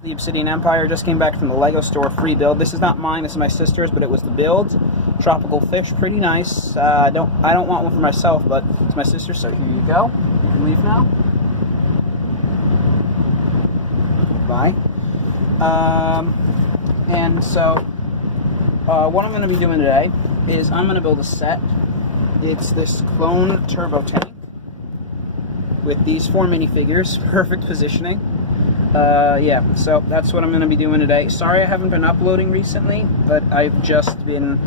The Obsidian Empire just came back from the Lego store, free build. This is not mine, this is my sister's, but it was the build. Tropical fish, pretty nice. I don't want one for myself, but it's my sister's, so here you go. You can leave now. Bye. And so, what I'm going to be doing today is I'm going to build a set. It's this clone turbo tank with these 4 minifigures, perfect positioning. Yeah, so that's what I'm going to be doing today. Sorry I haven't been uploading recently, but I've just been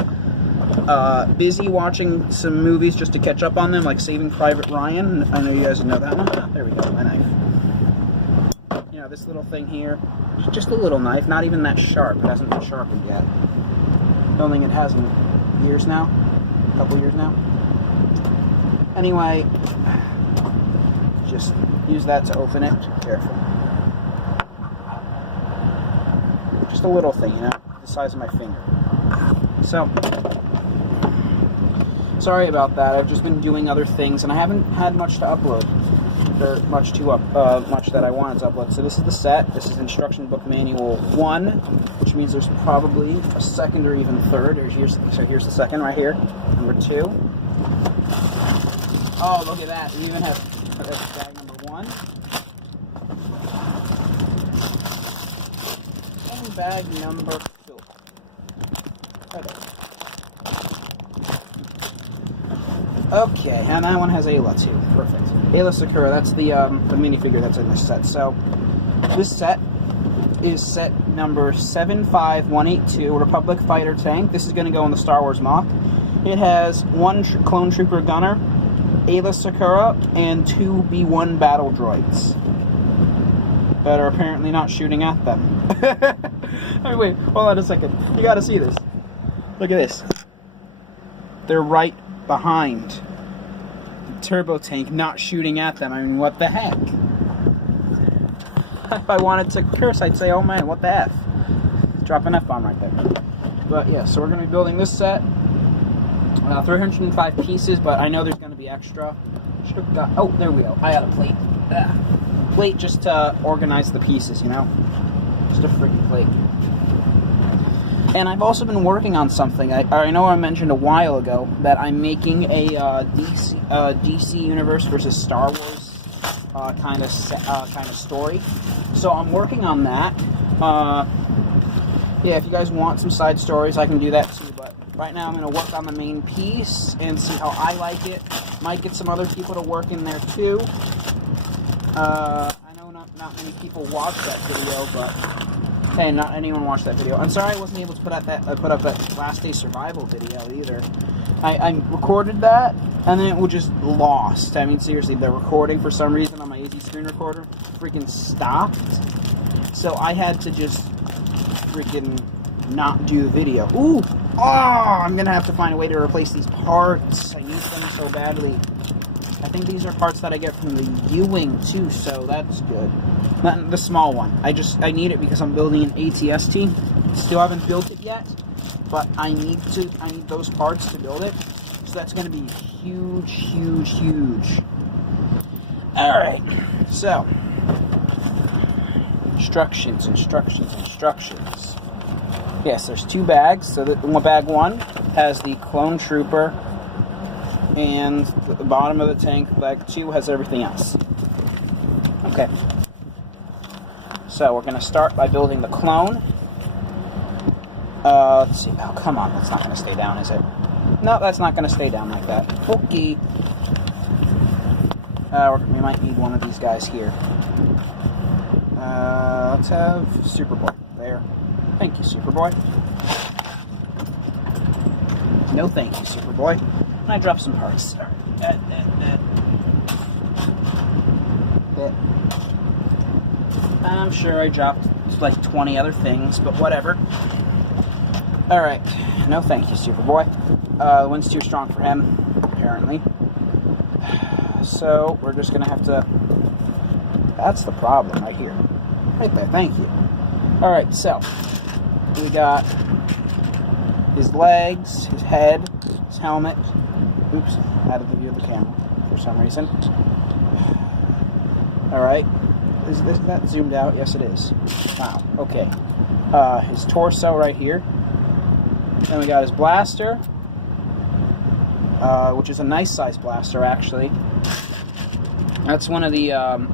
busy watching some movies just to catch up on them, like Saving Private Ryan. I know you guys know that one. Oh, there we go, my knife. You know, this little thing here, just a little knife, not even that sharp. It hasn't been sharpened yet. I don't think it has in years now, a couple years now. Anyway, just use that to open it. Careful. Just a little thing, you know, the size of my finger. So, sorry about that. I've just been doing other things, and I haven't had much to upload, or much that I wanted to upload. So this is the set. This is Instruction Book Manual 1, which means there's probably a second or even third. So here's the second right here. Number 2. Oh, look at that. We even have bag number 1. Bag number 2. Okay, and that one has Ayla too. Perfect. Ayla Sakura, that's the minifigure that's in this set. So, this set is set number 75182, Republic Fighter Tank. This is going to go in the Star Wars mock. It has 1 Clone Trooper Gunner, Ayla Sakura, and 2 B-1 battle droids that are apparently not shooting at them. I mean, wait, hold on a second. You gotta see this. Look at this. They're right behind the turbo tank, not shooting at them. I mean, what the heck? If I wanted to curse, I'd say, oh man, what the F? Drop an F-bomb right there. But yeah, so we're gonna be building this set. 305 pieces, but I know there's gonna be extra. Oh, there we go. I got a plate. Plate just to organize the pieces, you know? Just a freaking plate. And I've also been working on something. I know I mentioned a while ago that I'm making a DC Universe versus Star Wars kind of story. So I'm working on that. Yeah, if you guys want some side stories, I can do that too. But right now I'm going to work on the main piece and see how I like it. Might get some other people to work in there too. I know not many people watch that video, but hey, not anyone watched that video. I'm sorry I wasn't able to put up that Last Day Survival video either. I recorded that, and then it was just lost. I mean, seriously, the recording for some reason on my Easy Screen Recorder freaking stopped. So I had to just freaking not do the video. Ooh! Oh! I'm gonna have to find a way to replace these parts. I need them so badly. I think these are parts that I get from the U-Wing too, so that's good. Not the small one. I need it because I'm building an ATST. Still haven't built it yet, but I need those parts to build it. So that's going to be huge, huge, huge. All right. So instructions. Yes, there's 2 bags. So bag 1 has the Clone Trooper, and the bottom of the tank. Bag 2 has everything else. Okay. So we're going to start by building the clone. Let's see. Oh, come on. That's not going to stay down, is it? No, that's not going to stay down like that. Okay. We might need one of these guys here. Let's have Superboy. There. Thank you, Superboy. No thank you, Superboy. I dropped some parts. I'm sure I dropped like 20 other things, but whatever. Alright. No thank you, Superboy. The wind's too strong for him, apparently. So, we're just gonna have to... That's the problem right here. Right there, thank you. Alright, so... We got... his legs, his head, his helmet. Oops, out of the view of the camera for some reason. Alright. Is that zoomed out? Yes, it is. Wow, okay. His torso right here. Then we got his blaster, which is a nice size blaster, actually. That's one of the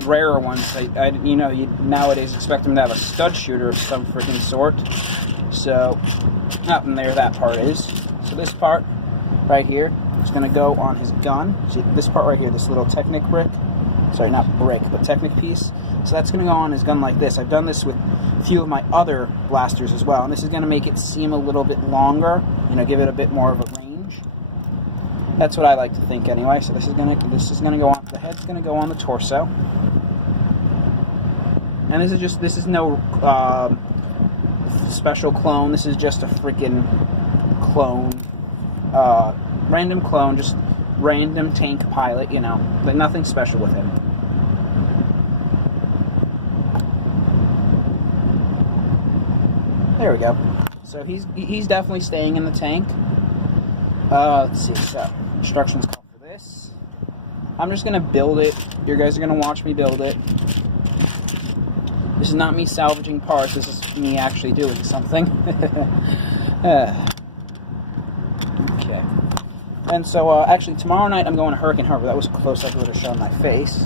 rarer ones. You nowadays expect him to have a stud shooter of some freaking sort. So, and there that part is. So this part right here is going to go on his gun. See, this part right here, this little Technic brick. Sorry, not brick, but Technic piece. So that's going to go on his gun like this. I've done this with a few of my other blasters as well. And this is going to make it seem a little bit longer. Give it a bit more of a range. That's what I like to think anyway. So this is gonna go on. The head's gonna go on the torso, and this is no special clone. This is just a freaking clone, random clone, just random tank pilot. But nothing special with him. There we go. So he's definitely staying in the tank. Let's see. So instructions call for this. I'm just gonna build it. You guys are gonna watch me build it. This is not me salvaging parts. This is me actually doing something. Okay. And so actually tomorrow night I'm going to Hurricane Harbor. That was close. I would have shown my face.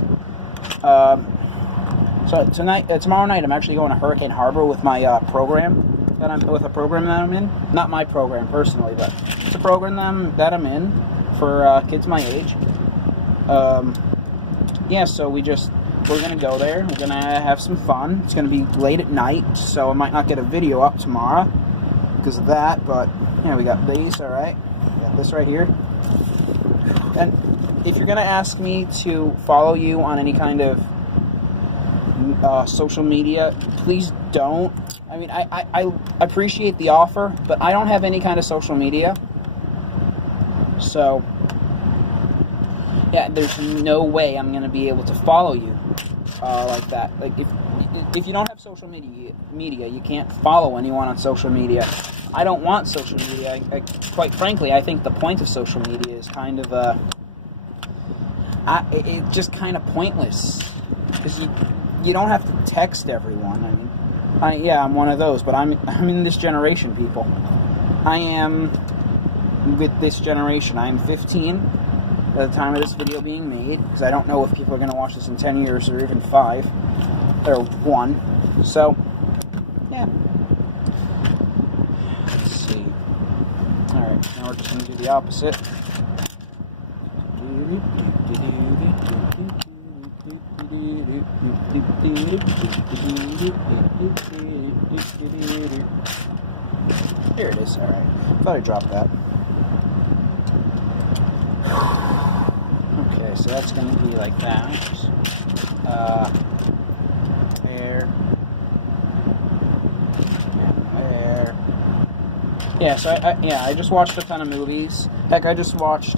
So tomorrow night I'm actually going to Hurricane Harbor with my program. With a program that I'm in. Not my program personally, but it's a program that I'm in for kids my age. Yeah, so we're gonna go there. We're gonna have some fun. It's gonna be late at night, so I might not get a video up tomorrow because of that. But yeah, we got these. All right, we got this right here. And if you're gonna ask me to follow you on any kind of social media, please don't. I mean, I appreciate the offer, but I don't have any kind of social media. So, yeah, there's no way I'm going to be able to follow you like that. Like, if you don't have social media, you can't follow anyone on social media. I don't want social media. Quite frankly, I think the point of social media is kind of it's just kind of pointless. Because you don't have to text everyone. I mean, I'm one of those, but I'm in this generation, people. I am with this generation. I am 15 at the time of this video being made, because I don't know if people are going to watch this in 10 years or even 5 or 1. So, yeah. Let's see. Alright, now we're just going to do the opposite. Here it is. Alright. Thought I dropped that. Okay, so that's going to be like that. There. And there. Yeah, so I just watched a ton of movies. Heck, I just watched,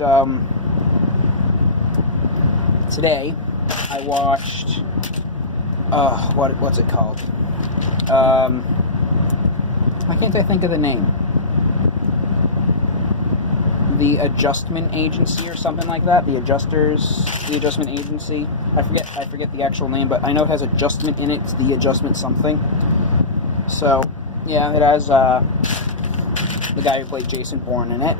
today, I watched, what's it called? Why can't I think of the name? The Adjustment Agency or something like that. The Adjustment Agency. I forget the actual name, but I know it has adjustment in it. It's The Adjustment something. So, yeah, it has the guy who played Jason Bourne in it.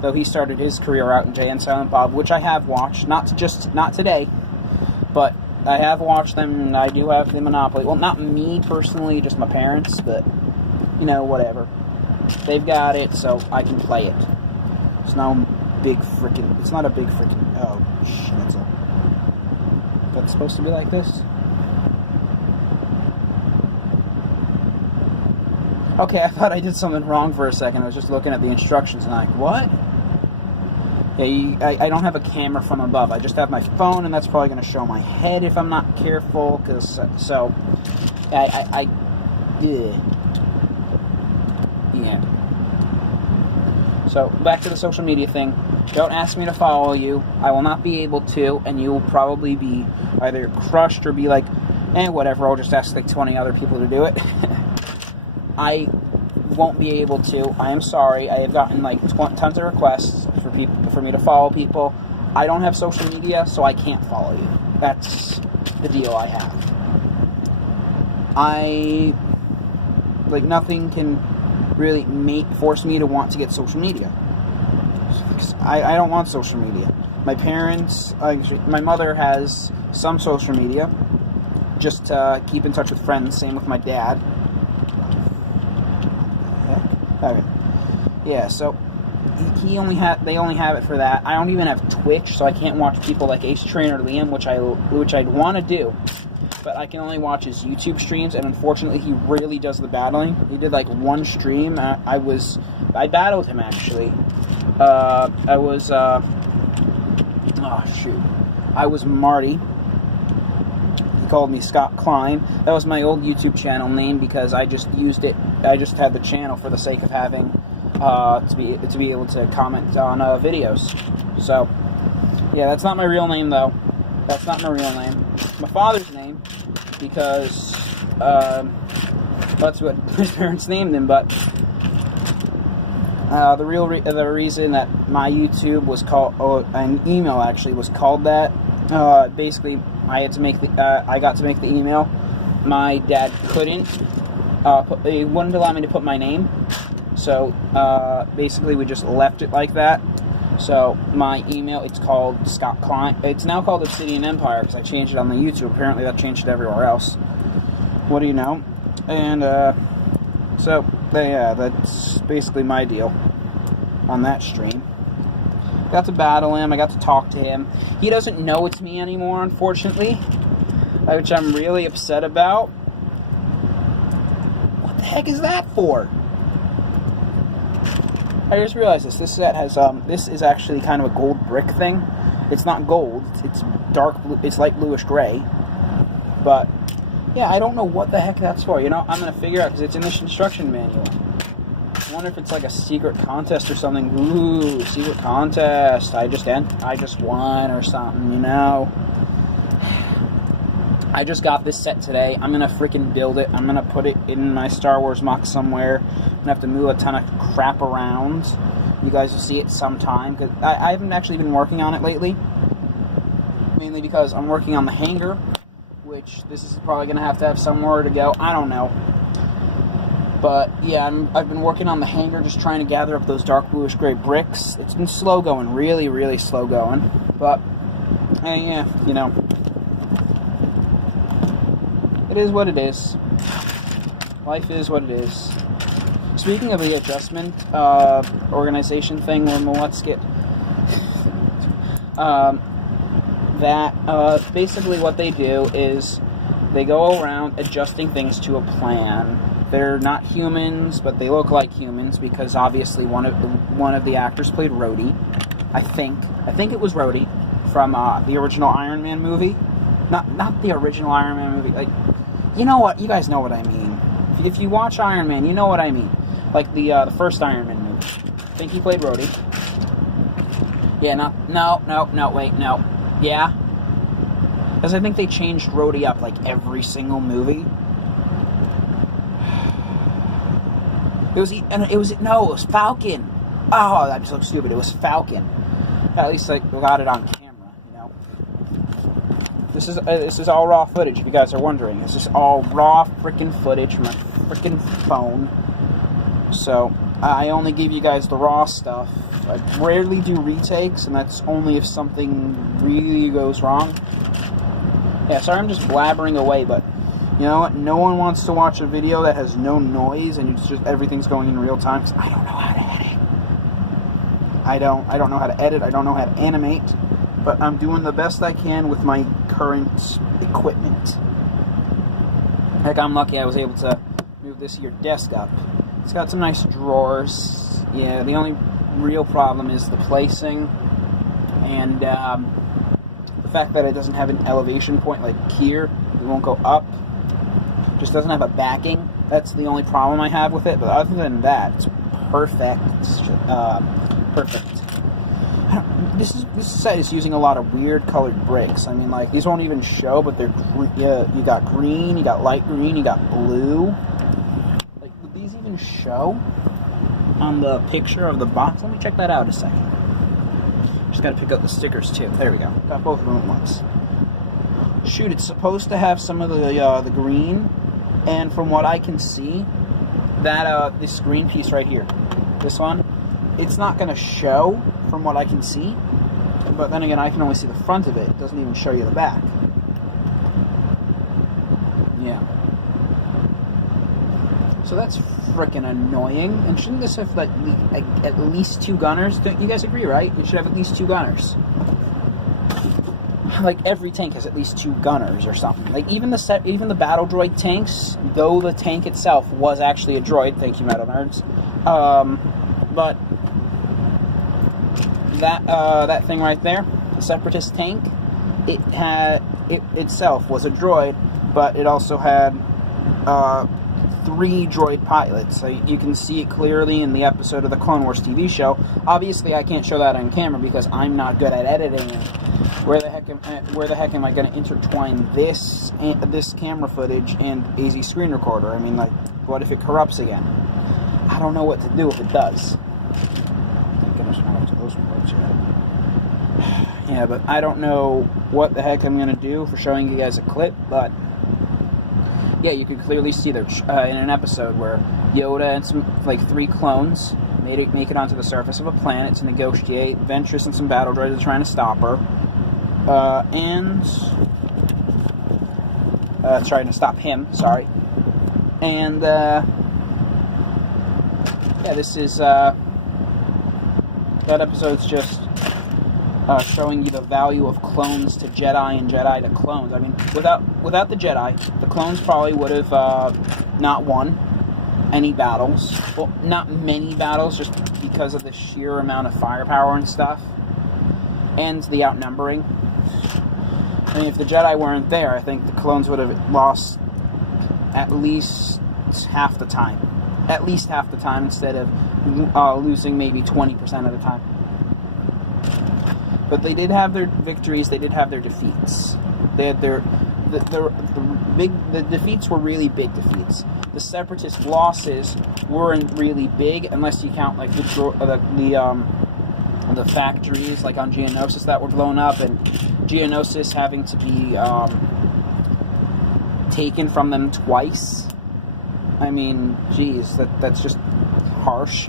Though he started his career out in Jay and Silent Bob, which I have watched. Not today, but I have watched them, and I do have the Monopoly. Well, not me personally, just my parents, but, whatever. They've got it, so I can play it. It's not a big freaking... Oh, schnitzel. That's supposed to be like this? Okay, I thought I did something wrong for a second. I was just looking at the instructions, and I'm like, what? Yeah, I don't have a camera from above. I just have my phone, and that's probably going to show my head if I'm not careful. So, yeah. So, back to the social media thing. Don't ask me to follow you. I will not be able to, and you will probably be either crushed or be like, whatever, I'll just ask like 20 other people to do it. I won't be able to. I am sorry. I have gotten like tons of requests for me to follow people. I don't have social media, so I can't follow you. That's the deal I have. nothing can really force me to want to get social media. I don't want social media. My parents, my mother has some social media, just to keep in touch with friends. Same with my dad. Okay. Yeah, so they only have it for that. I don't even have Twitch, so I can't watch people like Ace Trainer Liam, which I'd want to do. But I can only watch his YouTube streams, and unfortunately, he really does the battling. He did like one stream. I battled him actually. I was Marty. He called me Scott Klein. That was my old YouTube channel name because I just used it. I just had the channel for the sake of having to be able to comment on videos. So yeah, that's not my real name though. That's not my real name. My father's name, because that's what his parents named him. But the reason that my YouTube was called, an email actually was called that. Basically, I got to make the email. My dad couldn't. He wouldn't allow me to put my name. So basically, we just left it like that. So my email, it's called Scott Klein. It's now called Obsidian Empire because I changed it on the YouTube. Apparently that changed it everywhere else. What do you know? And so yeah, that's basically my deal on that stream. I got to battle him. I got to talk to him. He doesn't know it's me anymore, unfortunately, which I'm really upset about. What the heck is that for? I just realized this. This set has this is actually kind of a gold brick thing. It's not gold. It's dark blue. It's light bluish gray. But yeah, I don't know what the heck that's for. You know, I'm gonna figure out because it's in this instruction manual. I wonder if it's like a secret contest or something. Ooh, secret contest. I just won or something. You know. I just got this set today. I'm gonna freaking build it. I'm gonna put it in my Star Wars MOC somewhere. I'm gonna have to move a ton of crap around. You guys will see it sometime, because I haven't actually been working on it lately. Mainly because I'm working on the hangar, which this is probably gonna have somewhere to go. I don't know. But yeah, I've been working on the hangar, just trying to gather up those dark bluish gray bricks. It's been slow going, really, really slow going. But yeah, you know. It is what it is. Life is what it is. Speaking of the adjustment organization thing, let's get basically what they do is they go around adjusting things to a plan. They're not humans, but they look like humans because obviously one of the actors played Rhodey. I think it was Rhodey from the original Iron Man movie. Not the original Iron Man movie. Like, you know what? You guys know what I mean. If you watch Iron Man, you know what I mean. Like the first Iron Man movie. I think he played Rhodey. Yeah, no. Yeah. Because I think they changed Rhodey up like every single movie. It was Falcon. Oh, I'm so stupid. It was Falcon. At least I got it on camera, you know. This is all raw footage, if you guys are wondering. This is all raw freaking footage from my freaking phone. So, I only give you guys the raw stuff. I rarely do retakes, and that's only if something really goes wrong. Yeah, sorry I'm just blabbering away, but you know what? No one wants to watch a video that has no noise and it's just everything's going in real time. I don't know how to edit. I don't know how to edit. I don't know how to animate. But I'm doing the best I can with my current equipment. Heck, I'm lucky I was able to move this here desk up. It's got some nice drawers. Yeah, the only real problem is the placing and the fact that it doesn't have an elevation point like here. It won't go up. Just doesn't have a backing. That's the only problem I have with it. But other than that, it's perfect. Perfect. This set is using a lot of weird colored bricks. I mean, like, these won't even show, but they're you got green, you got light green, you got blue. Like, would these even show on the picture of the box? Let me check that out a second. Just gotta pick up the stickers too. There we go. Got both of them at once. Shoot, it's supposed to have some of the green, And from what I can see, that this screen piece right here, this one, it's not going to show from what I can see. But then again, I can only see the front of it. It doesn't even show you the back. Yeah. So that's freaking annoying. And shouldn't this have like at least 2 gunners? Don't you guys agree, right? We should have at least 2 gunners. Like every tank has at least 2 gunners or something. Like even the battle droid tanks, though the tank itself was actually a droid. Thank you, Metal Nerds. But that thing right there, the Separatist tank, it itself was a droid, but it also had 3 droid pilots. So you can see it clearly in the episode of the Clone Wars TV show. Obviously, I can't show that on camera because I'm not good at editing it. Where the heck am I going to intertwine this camera footage and AZ screen recorder? I mean, like, what if it corrupts again? I don't know what to do if it does. Thank goodness we're not up to those reports yet. Yeah, but I don't know what the heck I'm going to do for showing you guys a clip, but yeah, you can clearly see there in an episode where Yoda and some, like, 3 clones make it onto the surface of a planet to negotiate. Ventress and some battle droids are trying to stop her. Trying to stop him, sorry. And, yeah, this is, that episode's just showing you the value of clones to Jedi and Jedi to clones. I mean, without the Jedi, the clones probably would have not won any battles. Well, not many battles, just because of the sheer amount of firepower and stuff, and the outnumbering. I mean, if the Jedi weren't there, I think the clones would have lost at least half the time. At least half the time, instead of losing maybe 20% of the time. But they did have their victories, they did have their defeats. They had the defeats were really big defeats. The Separatist losses weren't really big, unless you count like the factories, like on Geonosis, that were blown up, and Geonosis having to be taken from them twice. I mean, geez, that's just harsh.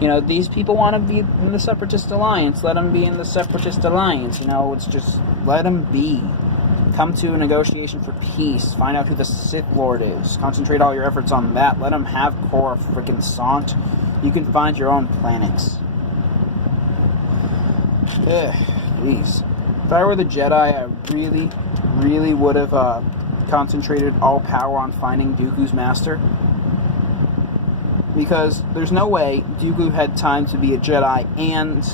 You know, these people want to be in the Separatist Alliance. Let them be in the Separatist Alliance. You know, it's just, let them be. Come to a negotiation for peace. Find out who the Sith Lord is. Concentrate all your efforts on that. Let them have Core freaking Sant. You can find your own planets. Jeez. If I were the Jedi, I really, really would have concentrated all power on finding Dooku's master. Because there's no way Dooku had time to be a Jedi and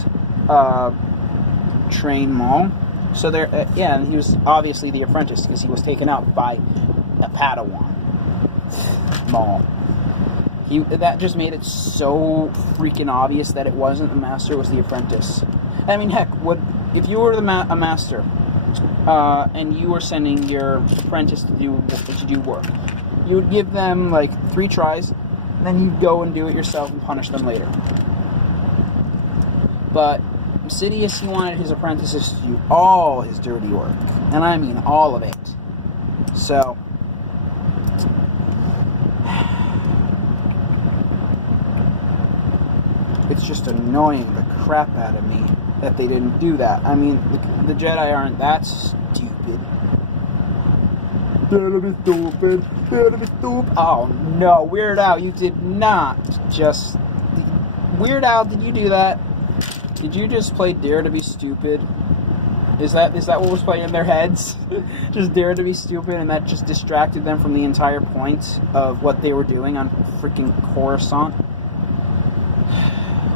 train Maul. So there, yeah, and he was obviously the apprentice because he was taken out by a Padawan, Maul. That just made it so freaking obvious that it wasn't the master; it was the apprentice. I mean, heck, if you were a master and you were sending your apprentice to do work, you would give them like 3 tries, and then you'd go and do it yourself and punish them later. But Sidious, he wanted his apprentices to do all his dirty work, and I mean all of it. So it's just annoying the crap out of me that they didn't do that. I mean, the Jedi aren't that stupid. Oh no, Weird Al, you did not just... Weird Al, did you do that? Did you just play Dare to Be Stupid? Is that what was playing in their heads? Just Dare to Be Stupid, and that just distracted them from the entire point of what they were doing on freaking Coruscant?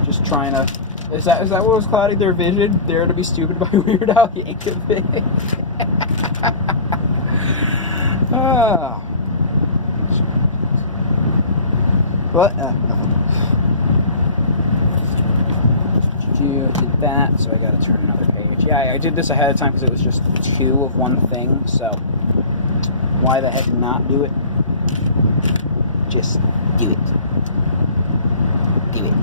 Just trying to... Is that what was clouding their vision? Dare to Be Stupid by Weird Al Yankovic? Oh. What? Nothing. Did that, so I gotta turn another page. Yeah, I did this ahead of time because it was just 2 of one thing, so why the heck not do it? Just do it. Do it.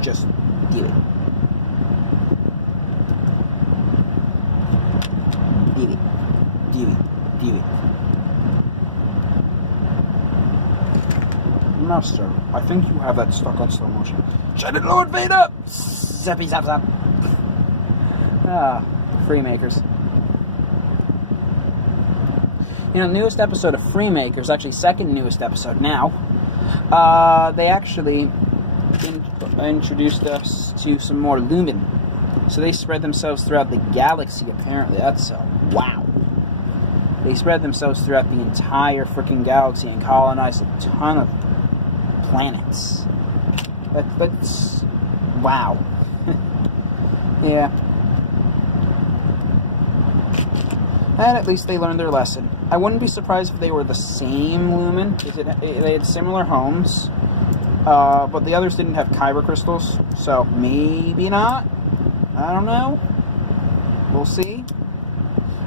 Just do it. Do it. Do it. Do it. No, sir. I think you have that stuck on slow motion. Shut it, Lord Vader! Zappy zap zap. Freemakers. You know, newest episode of Freemakers, actually second newest episode now, they actually introduced us to some more Lumen. So they spread themselves throughout the galaxy, apparently. That's wow. They spread themselves throughout the entire freaking galaxy and colonized a ton of planets. That's wow. Yeah. And at least they learned their lesson. I wouldn't be surprised if they were the same Lumen. They had similar homes, but the others didn't have kyber crystals, so maybe not. I don't know. We'll see.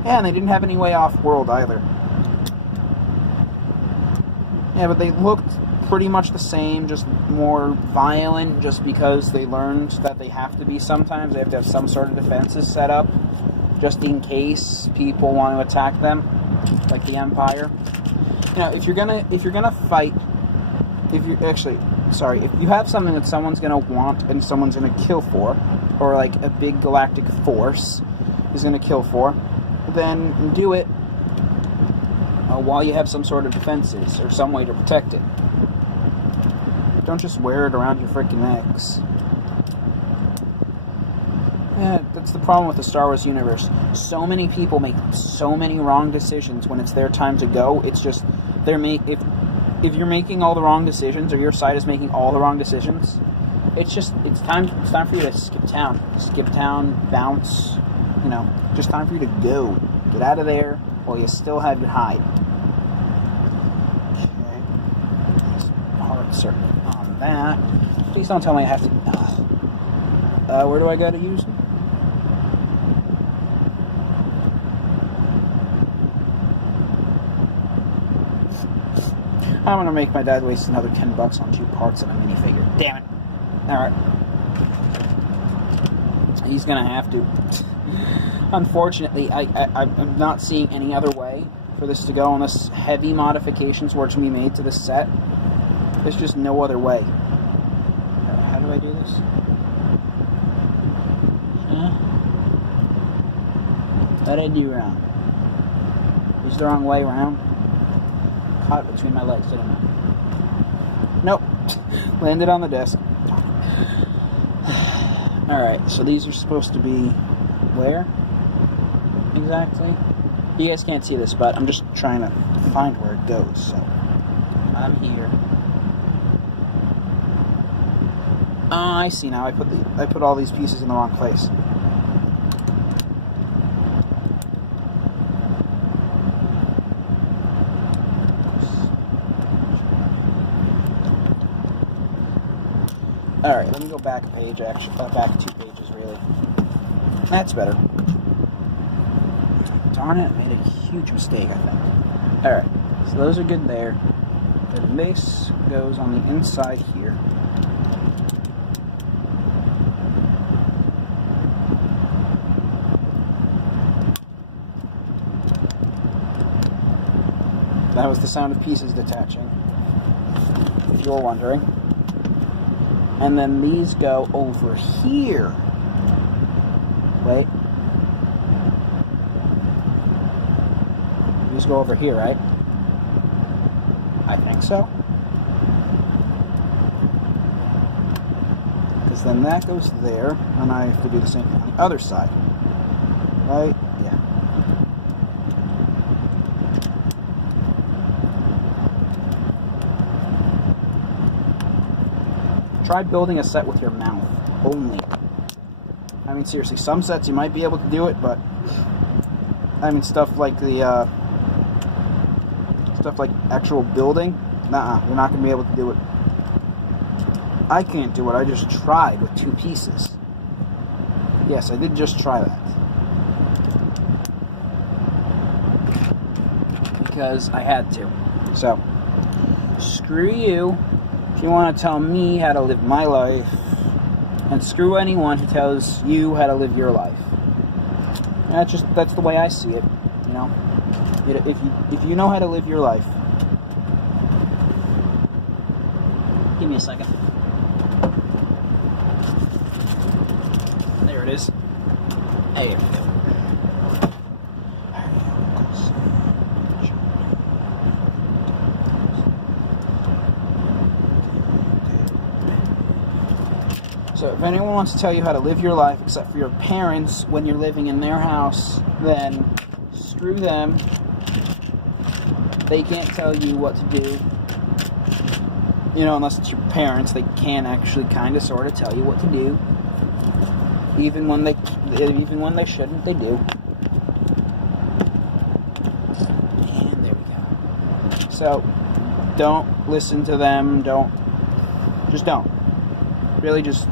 Yeah, and they didn't have any way off-world either. Yeah, but they looked pretty much the same, just more violent, just because they learned that they have to be sometimes. They have to have some sort of defenses set up, just in case people want to attack them, like the Empire. You know, if you're gonna fight, if you have something that someone's gonna want and someone's gonna kill for, or like a big galactic force is gonna kill for, then do it while you have some sort of defenses or some way to protect it. Don't just wear it around your freaking necks. Yeah, that's the problem with the Star Wars universe. So many people make so many wrong decisions when it's their time to go. It's just if you're making all the wrong decisions, or your side is making all the wrong decisions, it's time for you to skip town. Skip town, bounce, you know, just time for you to go. Get out of there while you still have your hide. Okay. These parts are on that. Please don't tell me I have to... where do I go to use them? I'm gonna make my dad waste another $10 on 2 parts and a minifigure. Damn it. Alright. He's gonna have to. Unfortunately, I'm not seeing any other way for this to go unless heavy modifications were to be made to this set. There's just no other way. How do I do this? What did I do wrong? Was the wrong way around? Caught between my legs, didn't I? Nope. Landed on the desk. Alright, so these are supposed to be where? Exactly? You guys can't see this, but I'm just trying to find where it goes, so I'm here. Oh, I see now. I put all these pieces in the wrong place. Alright, let me go back a page, actually. Back 2 pages, really. That's better. Darn it, I made a huge mistake, I think. Alright, so those are good there. The base goes on the inside here. That was the sound of pieces detaching, if you were wondering. And then these go over here. Wait. These go over here, right? I think so. Because then that goes there, and I have to do the same thing on the other side. Right? Yeah. Try building a set with your mouth only. I mean, seriously, some sets you might be able to do it, but I mean, stuff like actual building, nah, you're not gonna be able to do it. I can't do it. I just tried with 2 pieces. Yes, I did just try that because I had to. So, screw you. If you want to tell me how to live my life, and screw anyone who tells you how to live your life. That's the way I see it, you know. If you know how to live your life, Give me a second. There it is. There we go. So if anyone wants to tell you how to live your life, except for your parents, when you're living in their house, then screw them. They can't tell you what to do. You know, unless it's your parents, they can actually kind of sort of tell you what to do. Even when they shouldn't, they do. And there we go. So don't listen to them. Don't. Really, just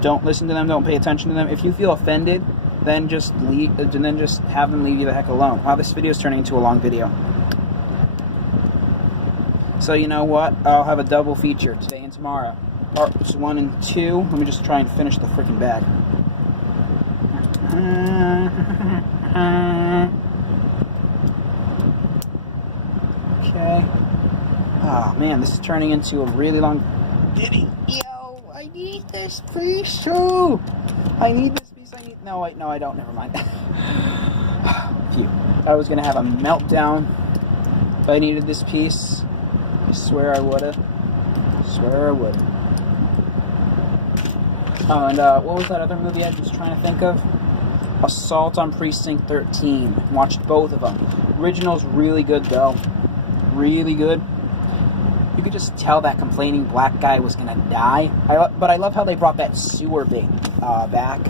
don't listen to them. Don't pay attention to them. If you feel offended, then just leave. Then just have them leave you the heck alone. Wow, this video is turning into a long video. So you know what? I'll have a double feature today and tomorrow. Parts 1 and 2. Let me just try and finish the freaking bag. Okay. Oh man, this is turning into a really long video. I need this piece too. I need this piece. No, wait, no, I don't. Never mind. Phew. I was gonna have a meltdown if I needed this piece. I swear I would've. Oh, and what was that other movie I was trying to think of? Assault on Precinct 13. Watched both of them. Original's really good though. Really good. You could just tell that complaining black guy was gonna die. But I love how they brought that sewer bit back.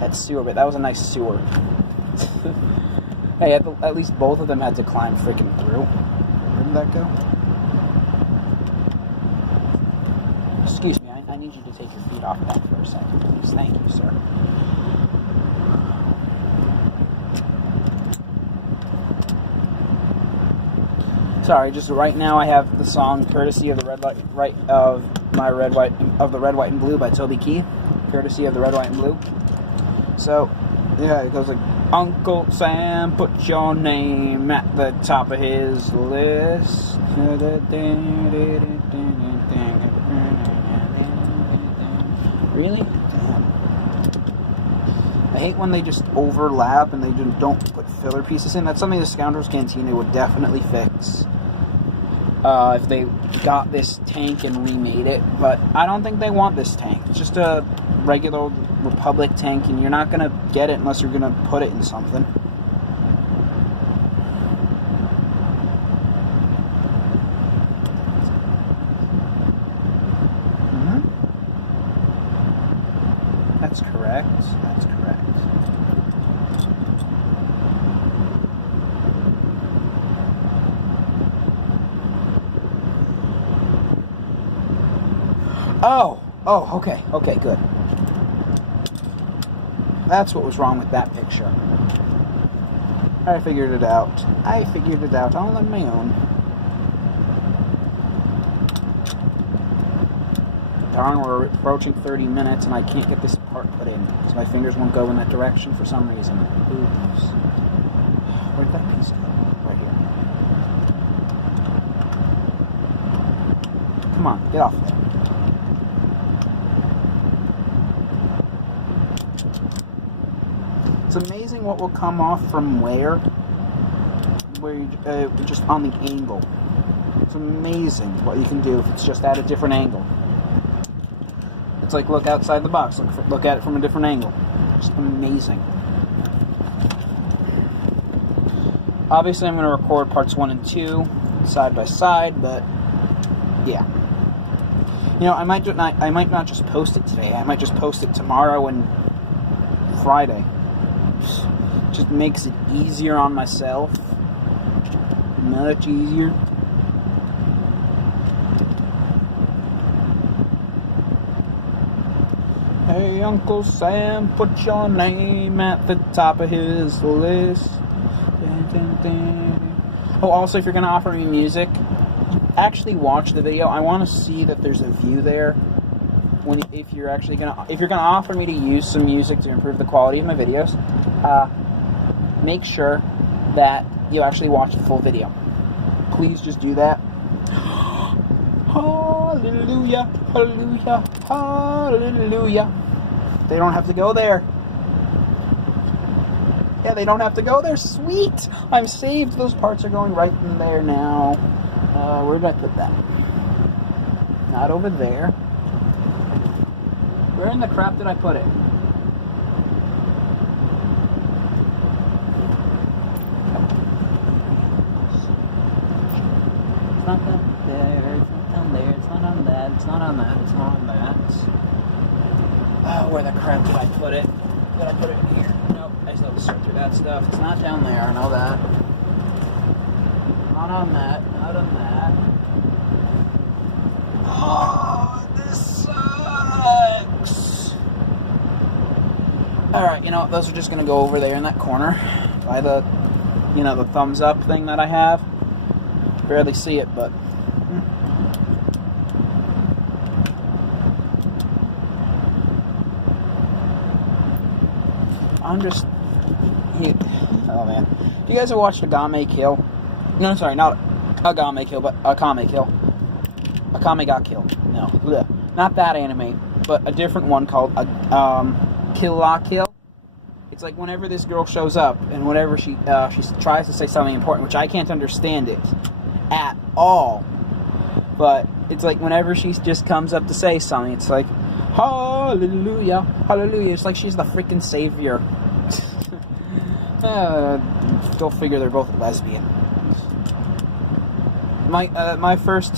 That sewer bit. That was a nice sewer. Hey, at least both of them had to climb freaking through. Where did that go? Excuse me, I need you to take your feet off that for a second, please. Thank you, sir. Sorry, just right now I have the song courtesy of the Red, White and Blue by Toby Keith, courtesy of the Red, White, and Blue. So, yeah, it goes like, Uncle Sam, put your name at the top of his list. Really? Damn. I hate when they just overlap and they just don't put filler pieces in. That's something the Scoundrels Cantina would definitely fix. If they got this tank and remade it, but I don't think they want this tank. It's just a regular Republic tank, and you're not gonna get it unless you're gonna put it in something. That's correct. That's correct. Oh, okay, good. That's what was wrong with that picture. I figured it out. All on my own. Darn, we're approaching 30 minutes and I can't get this part put in because my fingers won't go in that direction for some reason. Oops. Where'd that piece go? Right here. Come on, get off there. It's amazing what will come off from where you, just on the angle. It's amazing what you can do if it's just at a different angle. It's like look outside the box, look at it from a different angle. Just amazing. Obviously I'm going to record parts 1 and 2 side by side, but yeah. You know, I might not just post it today. I might just post it tomorrow and Friday. Just makes it easier on myself. Much easier. Hey, Uncle Sam, put your name at the top of his list. Oh, also, if you're going to offer me music, actually watch the video. I want to see that there's a view there. If you're gonna offer me to use some music to improve the quality of my videos, make sure that you actually watch the full video. Please just do that. Hallelujah, hallelujah, hallelujah. They don't have to go there. Yeah, they don't have to go there. Sweet! I'm saved. Those parts are going right in there now. Where did I put that? Not over there. Where in the crap did I put it? It's not down there. It's not down there. It's not on that. It's not on that. It's not on that. Oh, where the crap did I put it? Did I put it in here? Nope. I still have to sort through that stuff. It's not down there. I know that. Not on that. Not on that. Oh, this sucks. Alright, you know what? Those are just going to go over there in that corner by the, you know, the thumbs up thing that I have. Barely see it, but... I'm just... Oh, man. You guys have watched Agame Kill? No, sorry, not Agame Kill, but Akame Kill. Akame got killed. No, bleh. Not that anime, but a different one called Kill La Kill. It's like whenever this girl shows up, and whenever she tries to say something important, which I can't understand it at all, but it's like whenever she just comes up to say something, it's like, hallelujah, hallelujah. It's like she's the freaking savior. Go figure, they're both lesbian. My first